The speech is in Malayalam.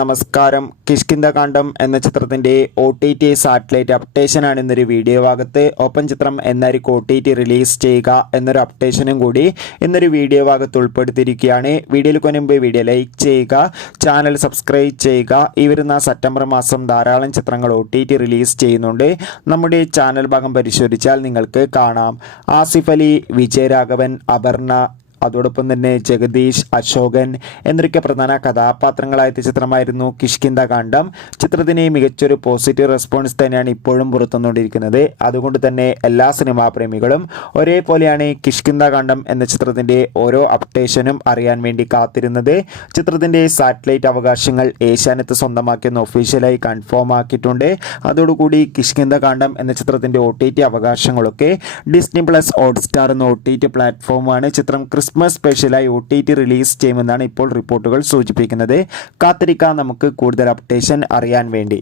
നമസ്കാരം. കിഷ്കിന്ധകാണ്ഡം എന്ന ചിത്രത്തിൻ്റെ OTT സാറ്റലൈറ്റ് അപ്ഡേഷനാണ് ഇന്നൊരു വീഡിയോ ഭാഗത്ത്. ഓപ്പൺ ചിത്രം എന്നായിരിക്കും OTT റിലീസ് ചെയ്യുക എന്നൊരു അപ്ഡേഷനും കൂടി ഇന്നൊരു വീഡിയോ ഭാഗത്ത് ഉൾപ്പെടുത്തിയിരിക്കുകയാണ്. വീഡിയോയിൽ മുൻപ് വീഡിയോ ലൈക്ക് ചെയ്യുക, ചാനൽ സബ്സ്ക്രൈബ് ചെയ്യുക. ഈ വരുന്ന സെപ്റ്റംബർ മാസം ധാരാളം ചിത്രങ്ങൾ OTT റിലീസ് ചെയ്യുന്നുണ്ട്. നമ്മുടെ ചാനൽ ഭാഗം പരിശോധിച്ചാൽ നിങ്ങൾക്ക് കാണാം. ആസിഫ് അലി, വിജയരാഘവൻ, അപർണ, അതോടൊപ്പം തന്നെ ജഗദീഷ്, അശോകൻ എന്നൊക്കെ പ്രധാന കഥാപാത്രങ്ങളായ ചിത്രമായിരുന്നു കിഷ്കിന്ധകാണ്ഡം. ചിത്രത്തിന് മികച്ചൊരു പോസിറ്റീവ് റെസ്പോൺസ് തന്നെയാണ് ഇപ്പോഴും പുറത്തുവന്നുകൊണ്ടിരിക്കുന്നത്. അതുകൊണ്ട് തന്നെ എല്ലാ സിനിമാ പ്രേമികളും ഒരേപോലെയാണ് കിഷ്കിന്ധകാണ്ഡം എന്ന ചിത്രത്തിൻ്റെ ഓരോ അപ്ഡേഷനും അറിയാൻ വേണ്ടി കാത്തിരുന്നത്. ചിത്രത്തിൻ്റെ സാറ്റലൈറ്റ് അവകാശങ്ങൾ ഏഷ്യാനെറ്റ് സ്വന്തമാക്കിയെന്ന് ഒഫീഷ്യലായി കൺഫേം ആക്കിയിട്ടുണ്ട്. അതോടുകൂടി കിഷ്കിന്ധകാണ്ഡം എന്ന ചിത്രത്തിൻ്റെ OTT അവകാശങ്ങളൊക്കെ ഡിസ്നി പ്ലസ് ഹോട്ട്സ്റ്റാർ എന്ന OTT പ്ലാറ്റ്ഫോമാണ് ചിത്രം ക്രിസ്മസ് സ്പെഷ്യലായി OTT റിലീസ് ചെയ്യുമെന്നാണ് ഇപ്പോൾ റിപ്പോർട്ടുകൾ സൂചിപ്പിക്കുന്നത്. കാത്തിരിക്കാം നമുക്ക് കൂടുതൽ അപ്ഡേഷൻ അറിയാൻ വേണ്ടി.